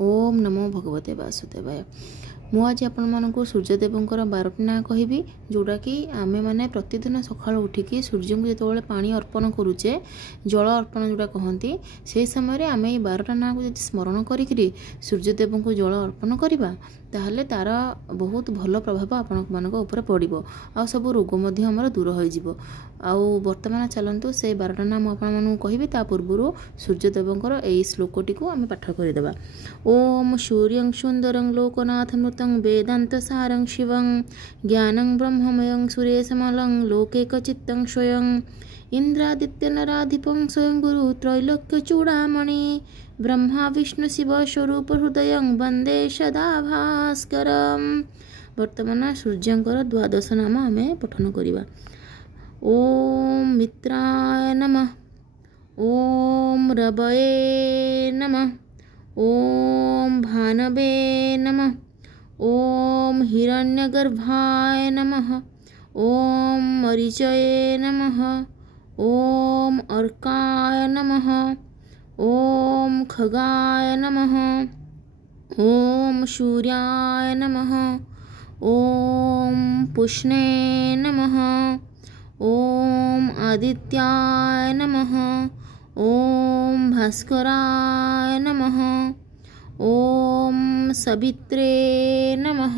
ओम नमो भगवते वासुदेवाय। मु आज आपको सूर्यदेवंकर 12टी ना कहबी जोड़ा कि आमे माने प्रतिदिन सकाळ उठिकी सूर्य को जो पानी अर्पण करुचे जल अर्पण जोड़ा कहती से समय आमे 12टा ना को स्मरण करी सूर्यदेव को जल अर्पण करवा ताहले तार बहुत भल प्रभाव आपण ऊपर पड़ो आ सब रोग आमर दूर हो वर्तमान चलतु से 12टा ना मुझे कहबी ता पूर्व सूर्यदेवंकर यही श्लोकटी को आम पाठ करदेबा। ओम सूर्यं सुंदरं लोकनाथं नृतं वेदांत सारं शिवं ज्ञानं ब्रह्ममयं सुरेशमलं लोकैकचित्तं स्वयं इंद्रादित्य नराधिपं स्वयं गुरु त्रैलोक्य चूड़ामणि ब्रह्मा विष्णु शिव स्वरूप हृदय वंदे सदा भास्करम। वर्तमान सूर्यंकर 12 नाम आम पठन करवा। ओम मित्राय नमः, ओम रवये नमः, ओम भानवे नमः, ओम हिरण्यगर्भाय नमः, ओम मरीचये नमः, ओम अर्काय नमः, ओम खगाय नमः, ओम सूर्याय नमः, ओम पुष्णे नमः, ओम आदित्याय नमः, ओम भास्कराय नमः, ओम सवित्रे नमः।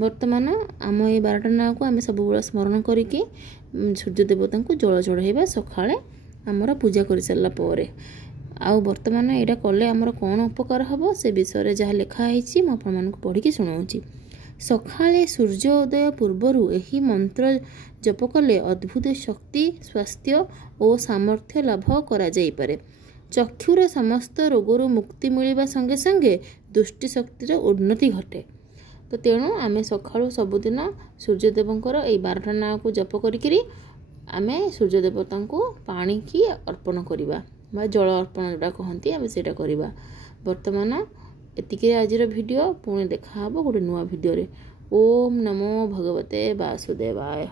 वर्तमान आम ये 12टा ना को आम सब स्मरण करके सूर्य देवता को जल चढ़ाइबा सकाळे आमर पूजा कर सारा पर आउ वर्तमान यहाँ कले आमर कौन उपकार हम से विषय जहाँ लिखाई मुझे पढ़ी कि शुणाऊँगी। सकाळे सूर्योदय पूर्वर यही मंत्र जप कले अद्भुत शक्ति स्वास्थ्य और सामर्थ्य लाभ करा जाई पारे। चक्षुर समस्त रोगर मुक्ति मिलवा संगे संगे दुष्टि शक्तिर उन्नति घटे। तो तेणु आमे सकाळु सबुदिन सूर्यदेवंकर यही 12टा ना को जप करी आमे सूर्यदेवता को पानी की अर्पण करवा बा जल अर्पण जोड़ा कहती आम से करवा। वर्तमान एतिके आजिर वीडियो पुणी देखा गोटे नुआ वीडियो रे। ओम नमो भगवते वासुदेवाय।